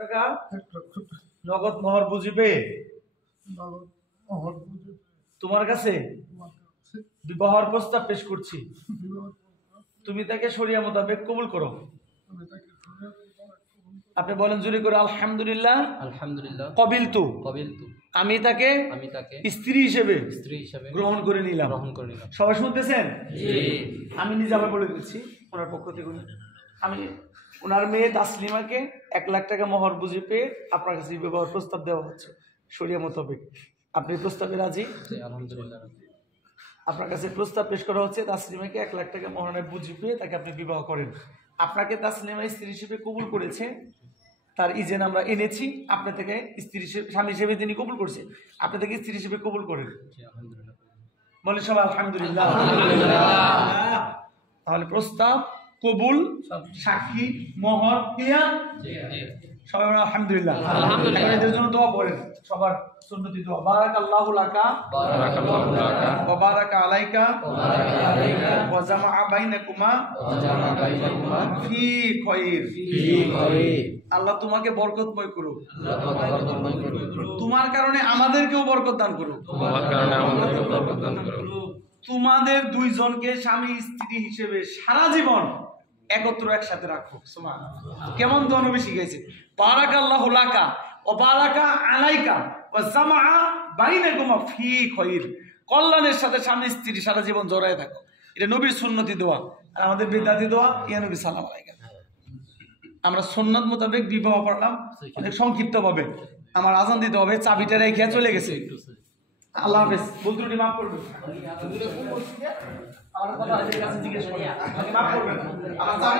টাকা নগদ মোহর বুঝিবে তোমার কাছে বিবাহের প্রস্তাব পেশ করছি, তুমি তাকে শরিয়া মোতাবেক কবুল করো। আপনি বলেন জোরে করে, আলহামদুলিল্লাহ আলহামদুলিল্লাহ কবিলতু, আমি তাকে স্ত্রী হিসেবে গ্রহণ করে নিলাম। সবাই শুনতেছেন? আমি নিজে আবার বলে দিচ্ছি ওনার পক্ষ থেকে। আমি ওনার মেয়ে তাসলিমাকে 1 লাখ টাকা মোহর বুঝে পেয়ে আপনার কাছে বিবাহের প্রস্তাব দেওয়া হচ্ছে শরিয়া মোতাবেক। আপনি প্রস্তাবে রাজি? আলহামদুলিল্লাহ। আপনার কাছে প্রস্তাব পেশ করা হচ্ছে তাসলিমাকে 1 লাখ টাকা মোহরের বুঝে পেয়ে তাকে আপনি বিবাহ করেন। আপনাকে তাসলিমা স্ত্রী হিসেবে কবুল করেছে, তার ইজেন আমরা এনেছি। আপনি থেকে স্ত্রী হিসেবে, স্বামী হিসেবে তিনি কবুল করছে, আপনি থেকে স্ত্রী হিসেবে কবুল করেন। বলে সবাই আলহামদুলিল্লাহ। তাহলে প্রস্তাব কবুল, সাক্ষী, মোহর ক্লিয়ার। সবাই আলহামদুলিল্লাহ। এদের জন্য দোয়া করেন, সবার সুন্নতি দোয়া। বারাকাল্লাহু লাকা ওয়া বারাকা আলাইকা ওয়া জামাআ বাইনাকুমা ফি খায়র। আল্লাহ তোমাকে বরকতময় করুক, তোমার কারণে আমাদেরকেও বরকত দান করুক, তোমাদের দুইজনকে স্বামী স্ত্রী হিসেবে সারা জীবন একসাথে রাখুক। কেমন দোয়া নবী শিখাইছে? বারাকাল্লাহু লাকা ওয়া বারাকা আলাইকা ওয়া জামাআ বাইনাকুমা ফি খায়র। কল্যাণের সাথে স্বামী স্ত্রী সারা জীবন জড়ায় থাকো, এটা নবীর সুন্নতি দোয়া। আর আমাদের বিদআতি দোয়া ইয়া নবী সাল্লাল্লাহু আলাইহি ওয়াসাল্লাম। আমরা সুন্নাত মোতাবেক বিবাহ করলাম অনেক সংক্ষিপ্ত ভাবে। আমার আজান দিতে হবে, চাবিটা রেখে চলে গেছে। আল্লাহ হাফেজ। বন্ধুটি মাফ করবেন, আমার কথা জিজ্ঞেস করবেন, মাফ করবেন। আমার চাবি